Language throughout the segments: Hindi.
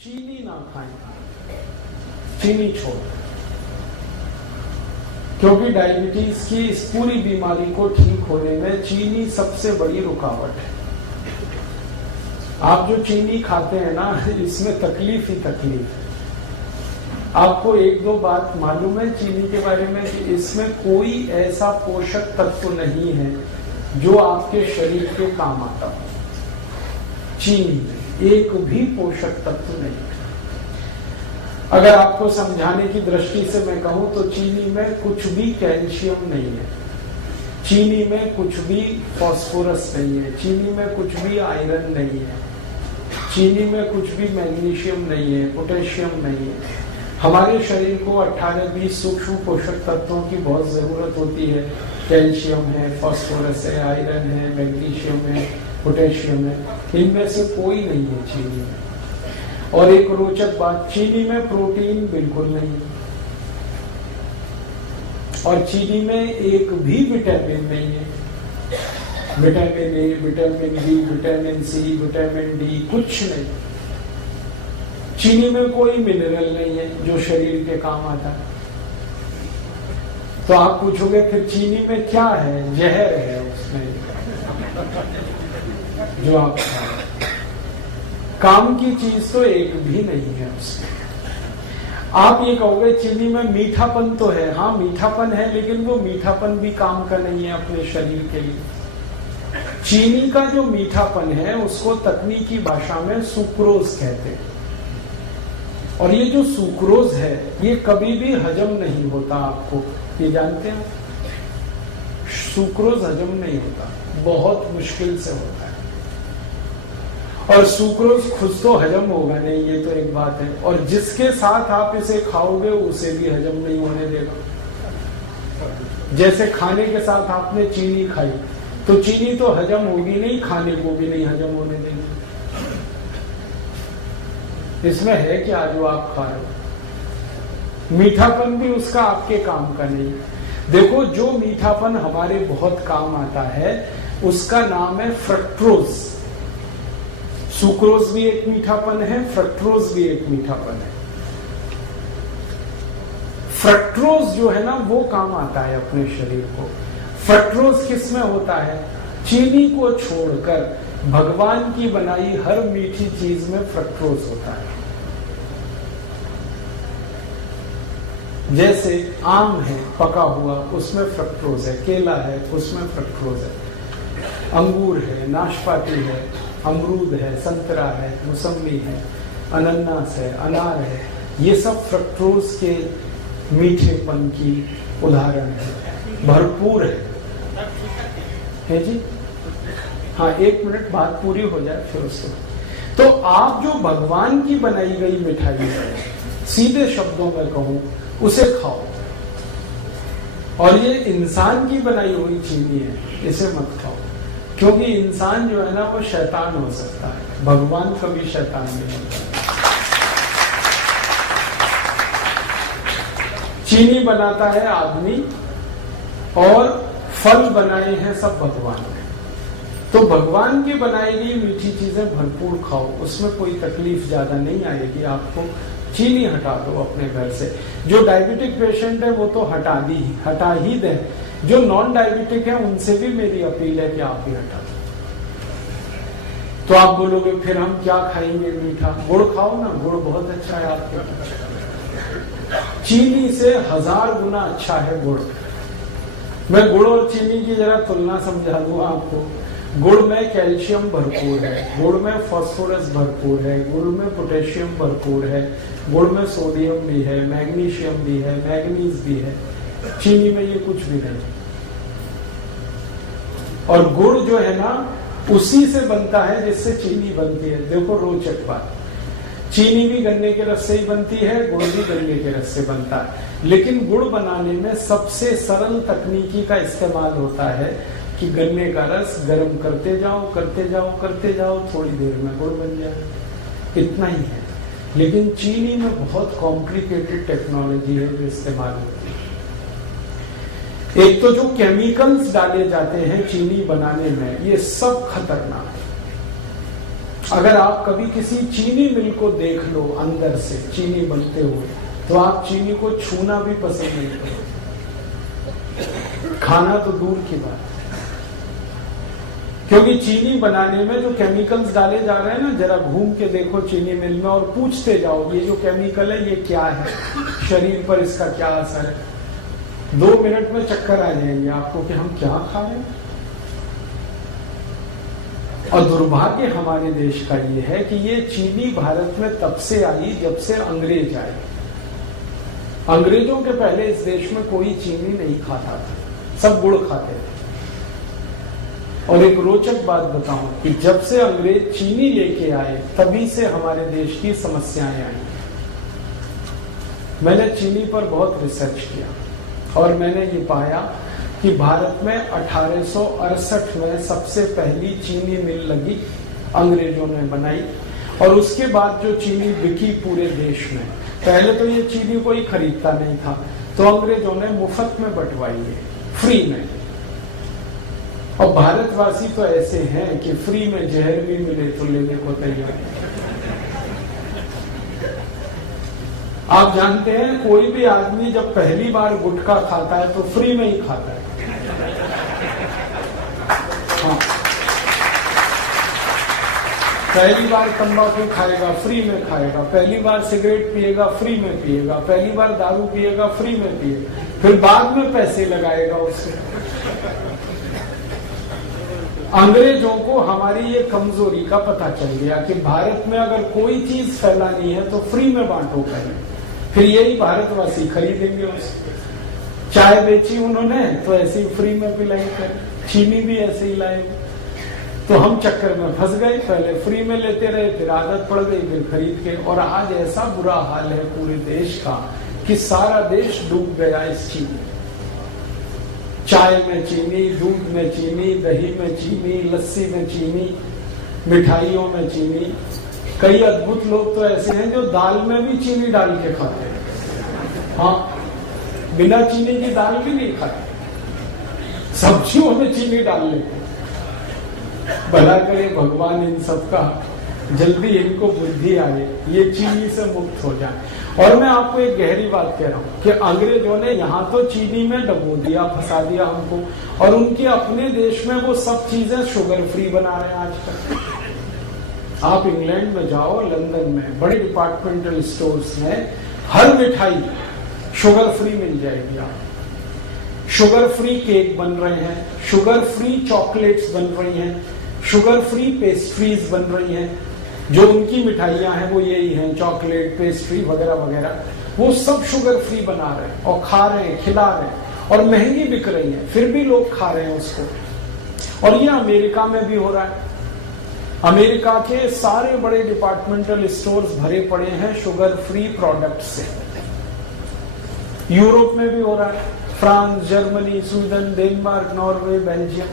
चीनी ना खाएं, चीनी छोड़, क्योंकि डायबिटीज की इस पूरी बीमारी को ठीक होने में चीनी सबसे बड़ी रुकावट है। आप जो चीनी खाते हैं ना, इसमें तकलीफ ही तकलीफ है। आपको एक दो बात मालूम है चीनी के बारे में कि इसमें कोई ऐसा पोषक तत्व नहीं है जो आपके शरीर के काम आता हो। चीनी में एक भी पोषक तत्व नहीं। अगर आपको समझाने की दृष्टि से मैं कहूं तो चीनी में कुछ भी कैल्शियम नहीं है, चीनी में कुछ भी फास्फोरस नहीं है, चीनी में कुछ भी आयरन नहीं है, चीनी में कुछ भी मैग्नीशियम नहीं है, पोटेशियम नहीं है। हमारे शरीर को 18-20 सूक्ष्म पोषक तत्वों की बहुत जरूरत होती है। कैल्शियम है, फास्फोरस है, आयरन है, मैग्नीशियम है, पोटेशियम है। इनमें से कोई नहीं है चीनी में। और एक रोचक बात, चीनी में प्रोटीन बिल्कुल नहीं है और चीनी में एक भी विटामिन नहीं है। Vitamin A, vitamin B, vitamin C, vitamin D कुछ नहीं। चीनी में कोई मिनरल नहीं है जो शरीर के काम आता है। तो आप पूछोगे फिर चीनी में क्या है? जहर है उसमें जो आप खाएं। काम की चीज तो एक भी नहीं है उसमें। आप ये कहोगे चीनी में मीठापन तो है। हाँ, मीठापन है, लेकिन वो मीठापन भी काम का नहीं है अपने शरीर के लिए। चीनी का जो मीठापन है उसको तकनीकी भाषा में सुक्रोज कहते हैं। और ये जो सुक्रोज है ये कभी भी हजम नहीं होता। आपको ये जानते हैं, सुक्रोज हजम नहीं होता, बहुत मुश्किल से होता है। और सुक्रोज खुद तो हजम होगा नहीं, ये तो एक बात है। और जिसके साथ आप इसे खाओगे उसे भी हजम नहीं होने देगा। जैसे खाने के साथ आपने चीनी खाई तो चीनी तो हजम होगी नहीं, खाने को भी नहीं हजम होने देगी। इसमें है क्या जो आप खा रहे हो? मीठापन भी उसका आपके काम का नहीं। देखो, जो मीठापन हमारे बहुत काम आता है उसका नाम है फ्रक्टोज। सुक्रोज भी एक मीठापन है, फ्रक्टोज भी एक मीठापन है। फ्रक्टोज जो है ना वो काम आता है अपने शरीर को। फ्रक्टोज किस में होता है? चीनी को छोड़कर भगवान की बनाई हर मीठी चीज में फ्रक्टोज होता है। जैसे आम है पका हुआ, उसमें फ्रक्टोज है। केला है, उसमें फ्रक्टोज है। अंगूर है, नाशपाती है, अमरूद है, संतरा है, मौसमी है, अनानास है, अनार है। ये सब फ्रक्टोज के मीठेपन की उदाहरण है, भरपूर है जी। हाँ, 1 मिनट बात पूरी हो जाए फिर उसको। तो आप जो भगवान की बनाई गई मिठाई है, सीधे शब्दों में कहूं, उसे खाओ। और ये इंसान की बनाई हुई चीनी है, इसे मत खाओ। क्योंकि इंसान जो है ना वो शैतान हो सकता है, भगवान कभी शैतान नहीं होता। चीनी बनाता है आदमी और फल बनाए हैं सब भगवान ने। तो भगवान की बनाई गई मीठी चीजें भरपूर खाओ, उसमें कोई तकलीफ ज्यादा नहीं आएगी आपको। चीनी हटा दो अपने घर से। जो डायबिटिक पेशेंट है वो तो हटा ही दे। जो नॉन डायबिटिक है उनसे भी मेरी अपील है कि आप भी हटा दो। तो आप बोलोगे फिर हम क्या खाएंगे मीठा? गुड़ खाओ ना, गुड़ बहुत अच्छा है आपके। चीनी से 1000 गुना अच्छा है गुड़। मैं गुड़ और चीनी की जरा तुलना समझा दूं आपको। गुड़ में कैल्शियम भरपूर है, गुड़ में फास्फोरस भरपूर है, गुड़ में पोटेशियम भरपूर है, गुड़ में सोडियम भी है, मैग्नीशियम भी है, मैग्नीज भी है। चीनी में ये कुछ भी नहीं। और गुड़ जो है ना उसी से बनता है जिससे चीनी बनती है। देखो रोचक बात, चीनी भी गन्ने के रस से ही बनती है, गुड़ भी गन्ने के रस से बनता है। लेकिन गुड़ बनाने में सबसे सरल तकनीकी का इस्तेमाल होता है कि गन्ने का रस गर्म करते जाओ करते जाओ करते जाओ, थोड़ी देर में गुड़ बन जाए। इतना ही है। लेकिन चीनी में बहुत कॉम्प्लिकेटेड टेक्नोलॉजी है जो इस्तेमाल होती है। एक तो जो केमिकल्स डाले जाते हैं चीनी बनाने में, ये सब खतरनाक है। अगर आप कभी किसी चीनी मिल को देख लो अंदर से चीनी बनते हुए, तो आप चीनी को छूना भी पसंद नहीं करोगे, खाना तो दूर की बात। क्योंकि चीनी बनाने में जो केमिकल्स डाले जा रहे हैं ना, जरा घूम के देखो चीनी मिल में और पूछते जाओ ये जो केमिकल है ये क्या है, शरीर पर इसका क्या असर है। 2 मिनट में चक्कर आ जाएंगे आपको कि हम क्या खा रहे हैं। और दुर्भाग्य हमारे देश का ये है कि ये चीनी भारत में तब से आई जब से अंग्रेज आए। अंग्रेजों के पहले इस देश में कोई चीनी नहीं खाता था, सब गुड़ खाते थे। और एक रोचक बात बताऊं कि जब से अंग्रेज चीनी लेके आए तभी से हमारे देश की समस्याएं आई। मैंने चीनी पर बहुत रिसर्च किया और मैंने ये पाया कि भारत में 1868 में सबसे पहली चीनी मिल लगी, अंग्रेजों ने बनाई। और उसके बाद जो चीनी बिकी पूरे देश में, पहले तो ये चीनी कोई खरीदता नहीं था, तो अंग्रेजों ने मुफ्त में बंटवाई है, फ्री में। और भारतवासी तो ऐसे हैं कि फ्री में जहर भी मिले तो लेने को तैयार है। आप जानते हैं कोई भी आदमी जब पहली बार गुटखा खाता है तो फ्री में ही खाता है। हाँ, पहली बार तंबाकू खाएगा फ्री में खाएगा, पहली बार सिगरेट पिएगा फ्री में पिएगा, पहली बार दारू पिएगा फ्री में पिएगा, फिर बाद में पैसे लगाएगा उससे। अंग्रेजों को हमारी ये कमजोरी का पता चल गया कि भारत में अगर कोई चीज फैलानी है तो फ्री में बांटो पहले, फिर यही भारतवासी खरीदेंगे उसे। चाय बेची उन्होंने तो ऐसे ही फ्री में पिलाई कर, चीनी भी ऐसे ही लाए। तो हम चक्कर में फंस गए, पहले फ्री में लेते रहे, फिर आदत पड़ गई, फिर खरीद के। और आज ऐसा बुरा हाल है पूरे देश का कि सारा देश डूब गया इस चीनी। चाय में चीनी, दूध में चीनी, दही में चीनी, लस्सी में चीनी, मिठाइयों में चीनी। कई अद्भुत लोग तो ऐसे हैं जो दाल में भी चीनी डाल के खाते हैं। हाँ, बिना चीनी की दाल भी नहीं खाते, सब्जियों में चीनी डाल लेते। भला करे भगवान इन सबका जल्दी इनको बुद्धि आए, ये चीनी से मुक्त हो जाए। और मैं आपको एक गहरी बात कह रहा हूं कि अंग्रेजों ने यहाँ तो चीनी में डबो दिया, फंसा दिया हमको, और उनके अपने देश में वो सब चीजें शुगर फ्री बना रहे हैं आजकल। आप इंग्लैंड में जाओ, लंदन में बड़े डिपार्टमेंटल स्टोर्स में हर मिठाई शुगर फ्री मिल जाएगी। आप शुगर फ्री केक बन रहे हैं, शुगर फ्री चॉकलेट्स बन रही हैं, शुगर फ्री पेस्ट्रीज बन रही हैं। जो उनकी मिठाइयां हैं वो यही हैं, चॉकलेट, पेस्ट्री वगैरह वगैरह, वो सब शुगर फ्री बना रहे हैं और खा रहे हैं, खिला रहे हैं, और महंगी बिक रही है, फिर भी लोग खा रहे हैं उसको। और ये अमेरिका में भी हो रहा है। अमेरिका के सारे बड़े डिपार्टमेंटल स्टोर्स भरे पड़े हैं शुगर फ्री प्रोडक्ट से। यूरोप में भी हो रहा है, France, Germany, Sweden, Denmark, Norway, Belgium,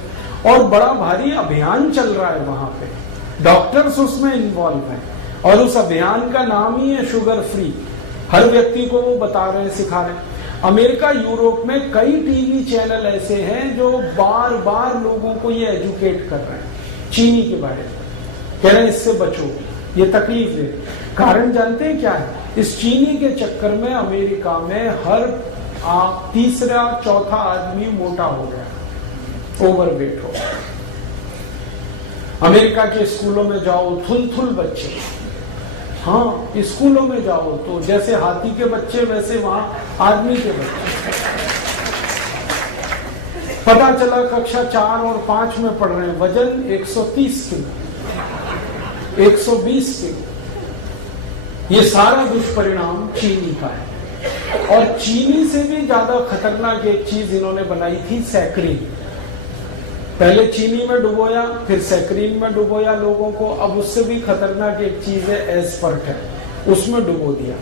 और बड़ा भारी अभियान चल रहा है वहां पे। डॉक्टर्स उसमें इन्वॉल्व हैं और उस अभियान का नाम ही है शुगर फ्री। हर व्यक्ति को वो बता रहे हैं, सिखा रहे हैं। अमेरिका, यूरोप में कई टीवी चैनल ऐसे हैं जो बार बार लोगों को ये एजुकेट कर रहे हैं चीनी के बारे में, कह रहे हैं इससे बचो, ये तकलीफ है। कारण जानते हैं क्या है? इस चीनी के चक्कर में अमेरिका में हर तीसरा चौथा आदमी मोटा हो गया, ओवरवेट हो गया। अमेरिका के स्कूलों में जाओ, थुल बच्चे। हाँ, स्कूलों में जाओ तो जैसे हाथी के बच्चे वैसे वहां आदमी के बच्चे। पता चला कक्षा 4 और 5 में पढ़ रहे हैं, वजन 130 किलो, 120 किलो। ये सारा दुष्परिणाम चीनी का है। और चीनी से भी ज्यादा खतरनाक एक चीज इन्होंने बनाई थी, सैकरीन। पहले चीनी में डुबोया, फिर सैकरीन में डुबोया लोगों को। अब उससे भी खतरनाक एक चीज है एस्पर्टेम, उसमें डुबो दिया।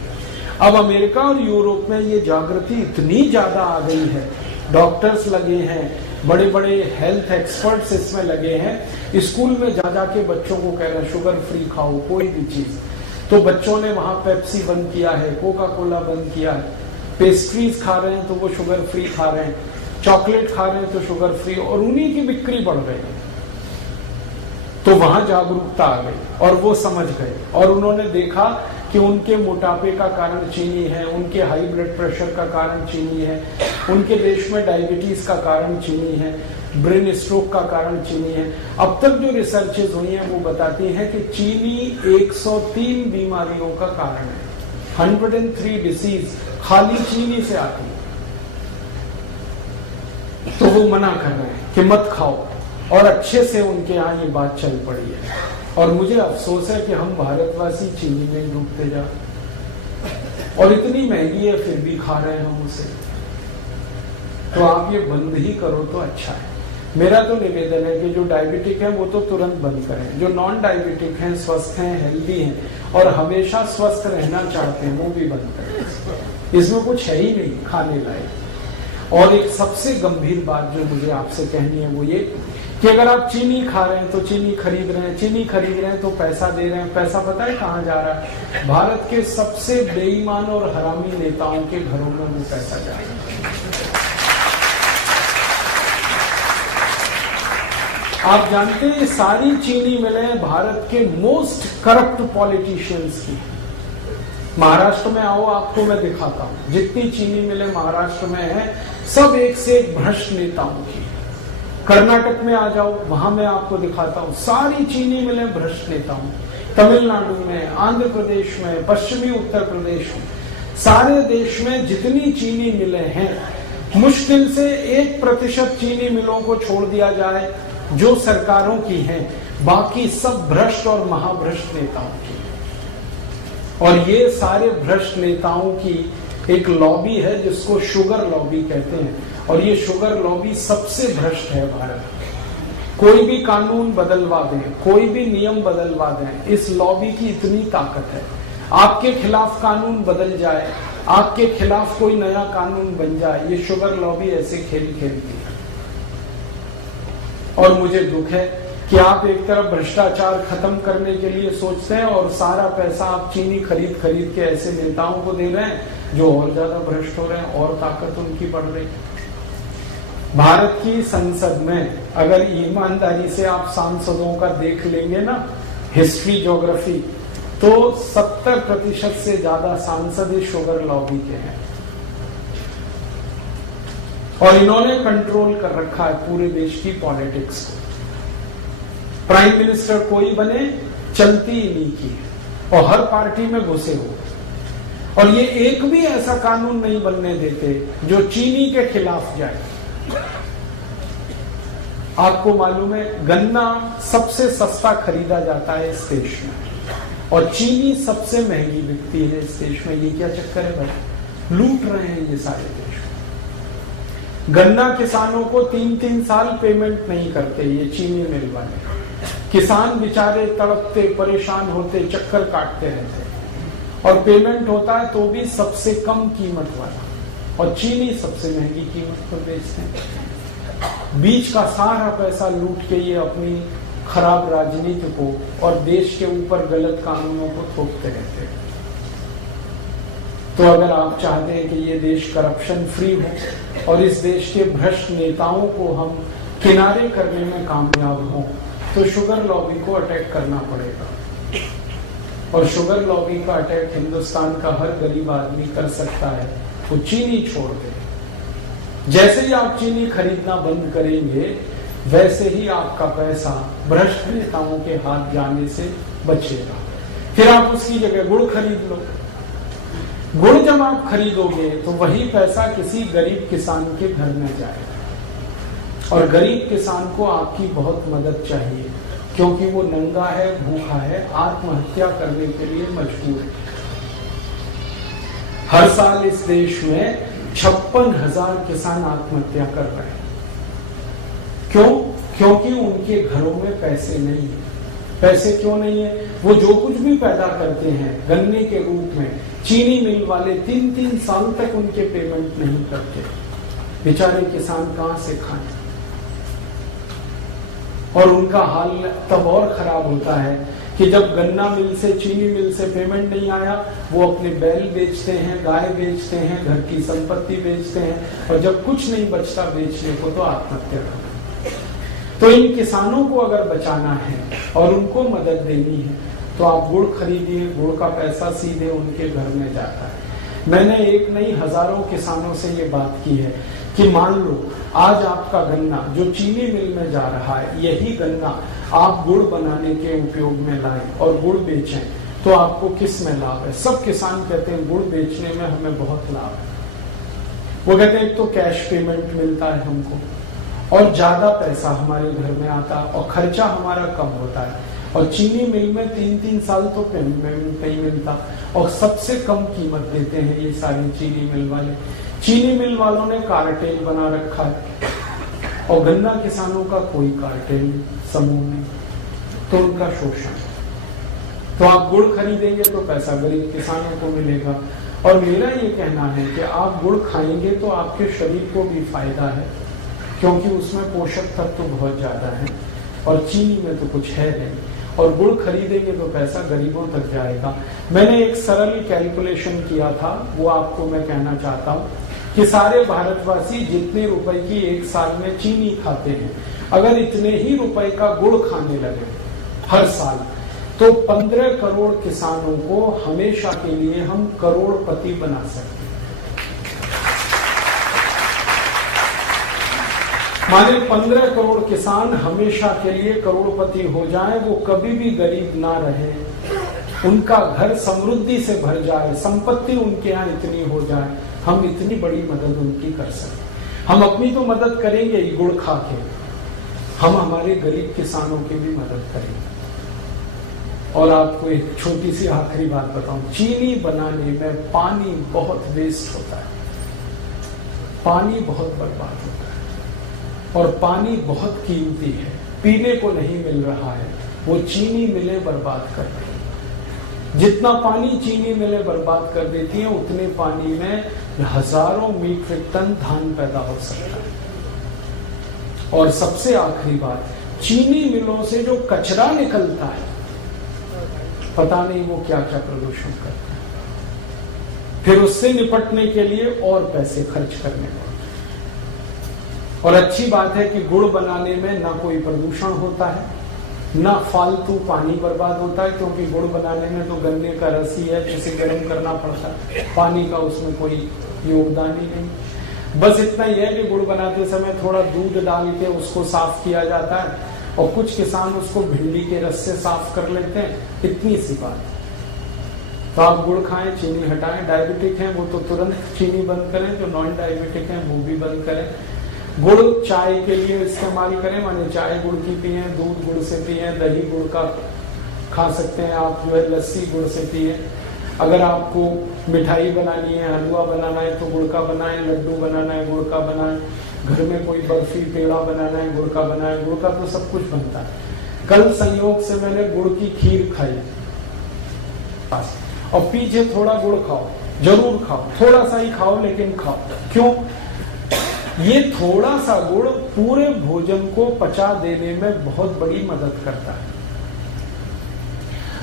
अब अमेरिका और यूरोप में ये जागृति इतनी ज्यादा आ गई है, डॉक्टर्स लगे हैं, बड़े बड़े हेल्थ एक्सपर्ट्स इसमें लगे हैं। स्कूल में जा जाके बच्चों को कह रहे हैं शुगर फ्री खाओ कोई भी चीज। तो बच्चों ने वहां पेप्सी बंद किया है, कोका कोला बंद किया है, पेस्ट्रीज खा रहे हैं तो वो शुगर फ्री खा रहे हैं, चॉकलेट खा रहे हैं तो शुगर फ्री, और उन्हीं की बिक्री बढ़ रही है। तो वहां जागरूकता आ गई और वो समझ गए और उन्होंने देखा कि उनके मोटापे का कारण चीनी है, उनके हाई ब्लड प्रेशर का कारण चीनी है, उनके देश में डायबिटीज का कारण चीनी है, ब्रेन स्ट्रोक का कारण चीनी है। अब तक जो रिसर्चेज हुई हैं वो बताती हैं कि चीनी 103 बीमारियों का कारण है। 103 डिसीज खाली चीनी से आती है। तो वो मना कर रहे हैं कि मत खाओ और अच्छे से उनके यहाँ ये बात चल पड़ी है। और मुझे अफसोस है कि हम भारतवासी चीनी में डूबते जा और इतनी महंगी है फिर भी खा रहे हैं हम उसे। तो आप ये बंद ही करो तो अच्छा है। मेरा तो निवेदन है कि जो डायबिटिक है वो तो तुरंत बंद करें, जो नॉन डायबिटिक हैं, स्वस्थ हैं, हेल्दी हैं और हमेशा स्वस्थ रहना चाहते हैं वो भी बंद करें। इसमें कुछ है ही नहीं खाने लायक। और एक सबसे गंभीर बात जो मुझे आपसे कहनी है वो ये कि अगर आप चीनी खा रहे हैं तो चीनी खरीद रहे हैं, चीनी खरीद रहे हैं तो पैसा दे रहे हैं। पैसा पता है कहाँ जा रहा है? भारत के सबसे बेईमान और हरामी नेताओं के घरों में वो पैसा जा रहा है। आप जानते हैं सारी चीनी मिलें भारत के मोस्ट करप्ट पॉलिटिशियंस की। महाराष्ट्र में आओ, आपको मैं दिखाता हूं जितनी चीनी मिलें महाराष्ट्र में है सब एक से एक भ्रष्ट नेताओं की। कर्नाटक में आ जाओ, वहां मैं आपको दिखाता हूं सारी चीनी मिलें भ्रष्ट नेताओं। तमिलनाडु में, आंध्र प्रदेश में, पश्चिमी उत्तर प्रदेश में, सारे देश में जितनी चीनी मिलें हैं मुश्किल से 1% चीनी मिलों को छोड़ दिया जाए जो सरकारों की हैं, बाकी सब भ्रष्ट और महाभ्रष्ट नेताओं की। और ये सारे भ्रष्ट नेताओं की एक लॉबी है जिसको शुगर लॉबी कहते हैं और ये शुगर लॉबी सबसे भ्रष्ट है भारत में। कोई भी कानून बदलवा दें, कोई भी नियम बदलवा दें, इस लॉबी की इतनी ताकत है। आपके खिलाफ कानून बदल जाए, आपके खिलाफ कोई नया कानून बन जाए, ये शुगर लॉबी ऐसे खेल खेलती है। और मुझे दुख है कि आप एक तरफ भ्रष्टाचार खत्म करने के लिए सोचते हैं और सारा पैसा आप चीनी खरीद खरीद के ऐसे नेताओं को दे रहे हैं जो और ज्यादा भ्रष्ट हो रहे हैं और ताकत उनकी बढ़ रही। भारत की संसद में अगर ईमानदारी से आप सांसदों का देख लेंगे ना हिस्ट्री ज्योग्राफी, तो 70% से ज्यादा सांसद इस शुगर लॉबी के हैं और इन्होंने कंट्रोल कर रखा है पूरे देश की पॉलिटिक्स को। प्राइम मिनिस्टर कोई बने चलती ही नहीं की और हर पार्टी में घुसे हो और ये एक भी ऐसा कानून नहीं बनने देते जो चीनी के खिलाफ जाए। आपको मालूम है गन्ना सबसे सस्ता खरीदा जाता है इस देश में और चीनी सबसे महंगी बिकती है इस देश में। ये क्या चक्कर है भाई? लूट रहे हैं ये सारे देश। गन्ना किसानों को 3-3 साल पेमेंट नहीं करते ये चीनी मिल वाले। किसान बेचारे तड़पते, परेशान होते, चक्कर काटते रहते और पेमेंट होता है तो भी सबसे कम कीमत वाला और चीनी सबसे महंगी कीमत पर बेचते हैं। बीच का सारा पैसा लूट के ये अपनी खराब राजनीति को और देश के ऊपर गलत कानूनों को थोपते रहते हैं। तो अगर आप चाहते हैं कि ये देश करप्शन फ्री हो और इस देश के भ्रष्ट नेताओं को हम किनारे करने में कामयाब हों तो शुगर लॉबी को अटैक करना पड़ेगा। और शुगर लॉबी का अटैक हिंदुस्तान का हर गरीब आदमी कर सकता है। वो चीनी छोड़ दे। जैसे ही आप चीनी खरीदना बंद करेंगे वैसे ही आपका पैसा भ्रष्ट नेताओं के हाथ जाने से बचेगा। फिर आप उसकी जगह गुड़ खरीद लो। गुड़ जब आप खरीदोगे तो वही पैसा किसी गरीब किसान के घर में जाएगा और गरीब किसान को आपकी बहुत मदद चाहिए क्योंकि वो नंगा है, भूखा है, आत्महत्या करने के लिए मजबूर है। हर साल इस देश में 56,000 किसान आत्महत्या कर रहे हैं। क्यों? क्योंकि उनके घरों में पैसे नहीं है। पैसे क्यों नहीं है? वो जो कुछ भी पैदा करते हैं गन्ने के रूप में, चीनी मिल वाले 3-3 साल तक उनके पेमेंट नहीं करते। बेचारे किसान कहां से खाएं? और उनका हाल तब और खराब होता है कि जब गन्ना मिल से, चीनी मिल से पेमेंट नहीं आया, वो अपने बैल बेचते हैं, गाय बेचते हैं, घर की संपत्ति बेचते हैं और जब कुछ नहीं बचता बेचने को तो आत्महत्या करते हैं। तो इन किसानों को अगर बचाना है और उनको मदद देनी है तो आप गुड़ खरीदिए, गुड़ का पैसा सीधे उनके घर में जाता है। मैंने एक नहीं हजारों किसानों से ये बात की है कि मान लो आज आपका गन्ना जो चीनी मिल में जा रहा है, यही गन्ना आप गुड़ बनाने के उपयोग में लाएं और गुड़ बेचें तो आपको किस में लाभ है? सब किसान कहते हैं गुड़ बेचने में हमें बहुत लाभ है। वो कहते हैं एक तो कैश पेमेंट मिलता है हमको और ज्यादा पैसा हमारे घर में आता है और खर्चा हमारा कम होता है, और चीनी मिल में 3-3 साल तो पेमेंट नहीं मिलता और सबसे कम कीमत देते हैं ये सारी चीनी मिल वाले। चीनी मिल वालों ने कार्टेल बना रखा है और गन्ना किसानों का कोई कार्टेल समूह नहीं, तो उनका शोषण। तो आप गुड़ खरीदेंगे तो पैसा गरीब किसानों को मिलेगा। और मेरा ये कहना है कि आप गुड़ खाएंगे तो आपके शरीर को भी फायदा है, क्योंकि उसमें पोषक तत्व तो बहुत ज्यादा है और चीनी में तो कुछ है नहीं, और गुड़ खरीदेंगे तो पैसा गरीबों तक जाएगा। मैंने एक सरल कैलकुलेशन किया था, वो आपको मैं कहना चाहता हूँ कि सारे भारतवासी जितने रुपए की एक साल में चीनी खाते हैं, अगर इतने ही रुपए का गुड़ खाने लगे हर साल, तो 15 करोड़ किसानों को हमेशा के लिए हम करोड़पति बना सकते हैं। माने 15 करोड़ किसान हमेशा के लिए करोड़पति हो जाएं, वो कभी भी गरीब ना रहे, उनका घर समृद्धि से भर जाए, संपत्ति उनके यहाँ इतनी हो जाए, हम इतनी बड़ी मदद उनकी कर सकते। हम अपनी तो मदद करेंगे ही गुड़ खा के, हम हमारे गरीब किसानों की भी मदद करेंगे। और आपको एक छोटी सी आखिरी बात बताऊं, चीनी बनाने में पानी बहुत वेस्ट होता है, पानी बहुत बर्बाद होता है और पानी बहुत कीमती है, पीने को नहीं मिल रहा है, वो चीनी मिलें बर्बाद कर रही है। जितना पानी चीनी मिलें बर्बाद कर देती हैं, उतने पानी में हजारों मीट्रिक टन धान पैदा हो सकता है। और सबसे आखिरी बात, चीनी मिलों से जो कचरा निकलता है, पता नहीं वो क्या क्या प्रदूषण करता है, फिर उससे निपटने के लिए और पैसे खर्च करने पड़ते हैं। और अच्छी बात है कि गुड़ बनाने में ना कोई प्रदूषण होता है, ना फालतू पानी बर्बाद होता है, क्योंकि गुड़ बनाने में तो गन्ने का रस ही है जिसे गर्म करना पड़ता है, पानी का उसमें कोई योगदान ही नहीं। बस इतना ही है कि गुड़ बनाते समय थोड़ा दूध डाल के उसको साफ किया जाता है और कुछ किसान उसको भिंडी के रस से साफ कर लेते हैं, इतनी सी बात। तो आप गुड़ खाएं, चीनी हटाएं। डायबिटिक हैं वो तो तुरंत चीनी बंद करें, जो नॉन डायबिटिक हैं वो भी बंद करें। गुड़ चाय के लिए इस्तेमाल करें, माने चाय गुड़ की पिए, दूध गुड़ से पिए, दही गुड़ का खा सकते हैं आप, जो है लस्सी गुड़ से पिए। अगर आपको मिठाई बनानी है, हलवा बनाना है तो गुड़ का बनाएं, लड्डू बनाना है गुड़ का बनाएं, घर में कोई बर्फी पेड़ा बनाना है गुड़ का बनाएं, गुड़ का तो सब कुछ बनता है। कल संयोग से मैंने गुड़ की खीर खाई, और पीछे थोड़ा गुड़ खाओ, जरूर खाओ, थोड़ा सा ही खाओ लेकिन खाओ। क्यों? ये थोड़ा सा गुड़ पूरे भोजन को पचा देने में बहुत बड़ी मदद करता है।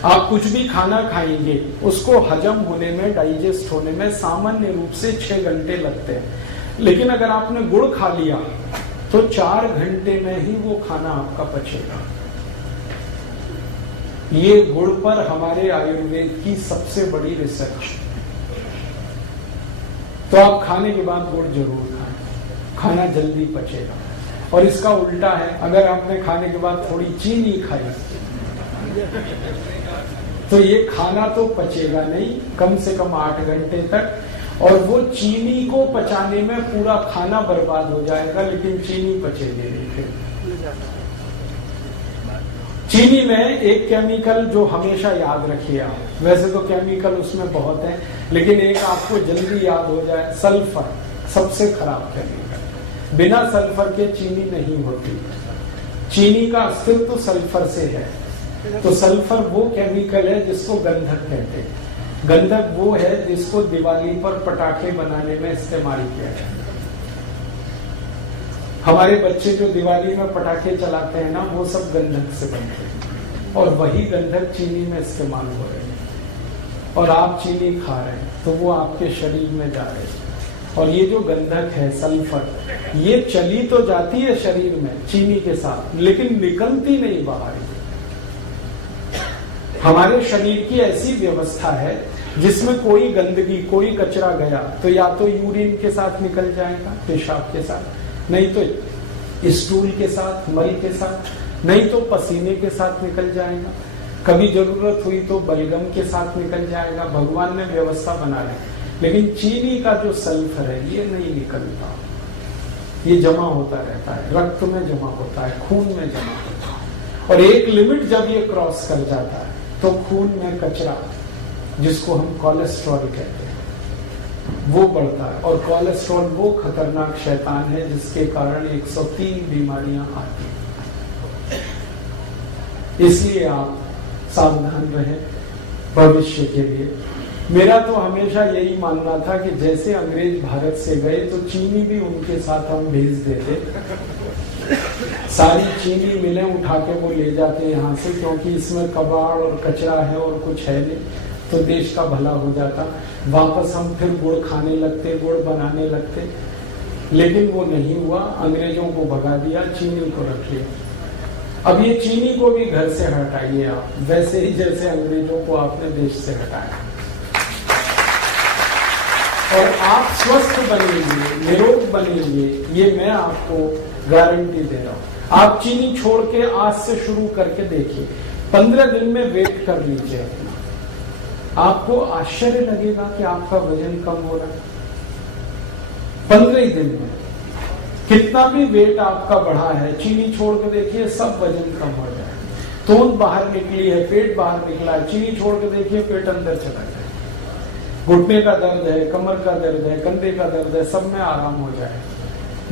आप कुछ भी खाना खाएंगे, उसको हजम होने में, डाइजेस्ट होने में सामान्य रूप से 6 घंटे लगते हैं, लेकिन अगर आपने गुड़ खा लिया तो 4 घंटे में ही वो खाना आपका पचेगा। ये गुड़ पर हमारे आयुर्वेद की सबसे बड़ी रिसर्च। तो आप खाने के बाद गुड़ जरूर खाएं, खाना जल्दी पचेगा। और इसका उल्टा है, अगर आपने खाने के बाद थोड़ी चीनी खाई तो ये खाना तो पचेगा नहीं, कम से कम 8 घंटे तक, और वो चीनी को पचाने में पूरा खाना बर्बाद हो जाएगा, लेकिन चीनी पचेगी नहीं। फिर चीनी में एक केमिकल जो हमेशा याद रखिए आप, वैसे तो केमिकल उसमें बहुत है, लेकिन एक आपको जल्दी याद हो जाए, सल्फर सबसे खराब केमिकल। बिना सल्फर के चीनी नहीं होती, चीनी का अस्तित्व तो सल्फर से है। तो सल्फर वो केमिकल है जिसको गंधक कहते हैं। गंधक वो है जिसको दिवाली पर पटाखे बनाने में इस्तेमाल किया जाता है। हमारे बच्चे जो दिवाली में पटाखे चलाते हैं ना, वो सब गंधक से बनते हैं, और वही गंधक चीनी में इस्तेमाल हो रहे हैं, और आप चीनी खा रहे हैं तो वो आपके शरीर में जा रहे हैं। और ये जो गंधक है सल्फर, ये चली तो जाती है शरीर में चीनी के साथ, लेकिन निकलती नहीं बाहर। हमारे शरीर की ऐसी व्यवस्था है जिसमें कोई गंदगी, कोई कचरा गया तो या तो यूरिन के साथ निकल जाएगा, पेशाब के साथ, नहीं तो स्टूल के साथ, मल के साथ, नहीं तो पसीने के साथ निकल जाएगा, कभी जरूरत हुई तो बलगम के साथ निकल जाएगा। भगवान ने व्यवस्था बना ली, लेकिन चीनी का जो सल्फर है ये नहीं निकलता, ये जमा होता रहता है, रक्त में जमा होता है, खून में जमा होता है, और एक लिमिट जब ये क्रॉस कर जाता है तो खून में कचरा, जिसको हम कोलेस्ट्रॉल कहते हैं, वो बढ़ता है। और कोलेस्ट्रॉल वो खतरनाक शैतान है जिसके कारण 103 बीमारियां आती हैं। इसलिए आप सावधान रहें भविष्य के लिए। मेरा तो हमेशा यही मानना था कि जैसे अंग्रेज भारत से गए तो चीनी भी उनके साथ हम भेज देते, सारी चीनी मिलें उठा के वो ले जाते यहाँ से, क्योंकि इसमें कबाड़ और कचरा है और कुछ है नहीं, तो देश का भला हो जाता। वापस हम फिर गुड़ खाने लगते, गुड़ बनाने लगते, लेकिन वो नहीं हुआ, अंग्रेजों को भगा दिया, चीनी को रख लिया। अब ये चीनी को भी घर से हटाइए आप, वैसे ही जैसे अंग्रेजों को आपने देश से हटाया, और आप स्वस्थ बनेंगे, निरोग बनेंगे, ये मैं आपको गारंटी दे रहा हूं। आप चीनी छोड़ के आज से शुरू करके देखिए, 15 दिन में वेट कर लीजिए अपना, आपको आश्चर्य लगेगा कि आपका वजन कम हो रहा है 15 दिन में। कितना भी वेट आपका बढ़ा है, चीनी छोड़ के देखिए, सब वजन कम हो जाए। तोंद बाहर निकली है, पेट बाहर निकला है, चीनी छोड़ के देखिए, पेट अंदर चला जाए। घुटने का दर्द है, कमर का दर्द है, कंधे का दर्द है, सब में आराम हो जाए।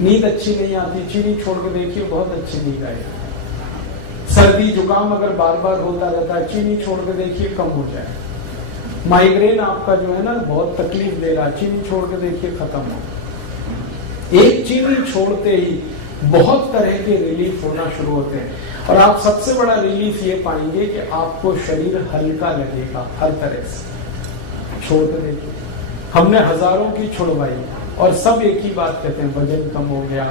नींद अच्छी नहीं आती, चीनी छोड़ के देखिए, बहुत अच्छी नींद आएगी। सर्दी जुकाम अगर बार बार होता रहता है, चीनी छोड़ के देखिए, कम हो जाए। माइग्रेन आपका जो है ना बहुत तकलीफ दे रहा है, चीनी छोड़ के देखिए, खत्म हो। एक चीनी छोड़ते ही बहुत तरह के रिलीफ होना शुरू होते हैं, और आप सबसे बड़ा रिलीफ ये पाएंगे कि आपको शरीर हल्का लगेगा हर तरह से। छोड़ के देखिए, हमने हजारों की छुड़वाई और सब एक ही बात कहते हैं, वजन कम हो गया,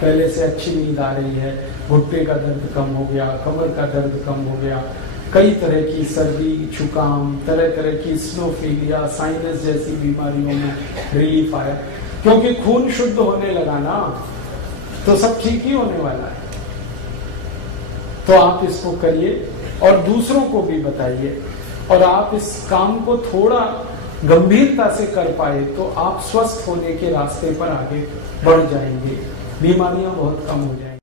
पहले से अच्छी नींद आ रही है, घुटने का दर्द कम हो गया, कमर का दर्द कम हो गया, कई तरह की सर्दी जुकाम, तरह तरह की स्नोफीलिया, साइनस जैसी बीमारियों में रिलीफ आया, क्योंकि खून शुद्ध होने लगा ना, तो सब ठीक ही होने वाला है। तो आप इसको करिए और दूसरों को भी बताइए, और आप इस काम को थोड़ा गंभीरता से कर पाए तो आप स्वस्थ होने के रास्ते पर आगे बढ़ जाएंगे, बीमारियां बहुत कम हो जाएंगी।